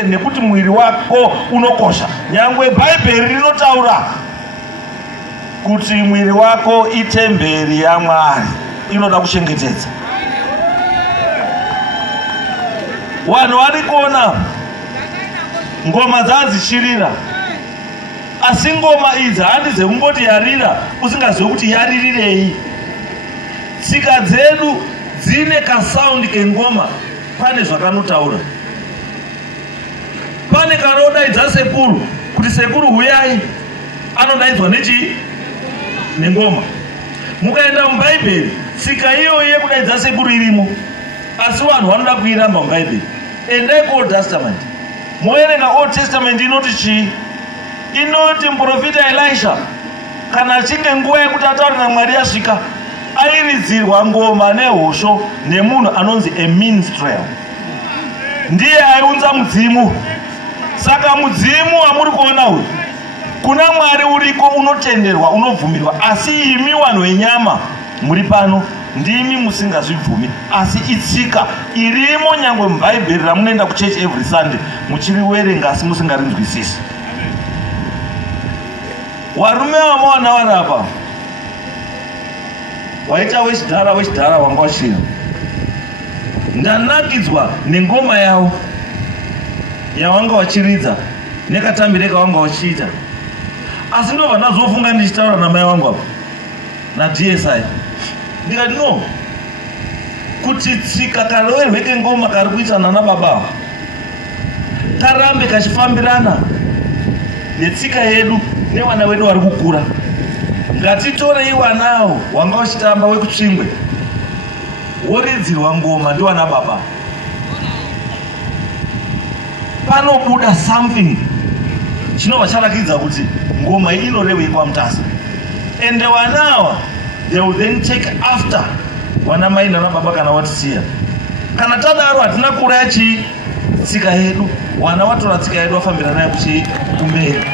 nekuti mwiri wako unokosha. Nyangwe Bhaibheri rinotaura kuti mwiri wako itemberi yaMwari, inoda kuchengetedza. Vanhu vari kuona ngoma dzadzichirira, asi ngoma idzi handize kungoti yarira usingazivi kuti yaririrei. Tsika dzedu dzine kasaundi kengoma, pane zvakanotaura. Pane kanodaidza sekuru kuti sekuru huyai, anodaidzwa nengoma. Mukaenda muBhaibheri, tsika iyoyi yekudaidza sekuru irimo, asi vanhu vanoda kuiramba muBhaibheri. Endai kuOld Testament, moerenga Old Testament inoti chii? Inoti muprofita Elisha kana achinge nguva yekuti ataurira Mwari yasvika, airidzirwa ngoma nehosho nemunhu anonzi a minstrel. Ndiye aiunza mudzimu. Saka mudzimu wamuri kuona uyu, kuna Mwari uriko unotenderwa, unobvumirwa, asi imi vanhu venyama muri pano ndimi musingazvibvumi, asi itsika irimo nyangwe muBhaibheri ramunoenda kuchechi every Sunday muchiriwerenga asi musingarinzwisisi. Varume vamawana vari apa, waita wechidhara wanga wachira, ndanakidzwa nengoma yavo yavanga vachiridza nekatambire kavanga vachiita. Asi ndobva ndazofunga ndichitaura namai vangu apa naDSI, ndikati no, kuti tsika karoverwe kengoma kari kuitana nababa karambe kachifambirana netsika yedu nevana vedu vari kukura. Ngatitorei vanawo wanga vachitamba wekutsvingwe woridzirwa ngoma ndivana baba, panobuda something chinobva charakidza kuti ngoma iyi inorevei kwamutasa. Ende vanawa they will then take after vana mai nana baba kana vatisiya. Kana tadaro hatina kuraya chii tsika yedu, vana vatora tsika yedu vafambira nayo kumberi.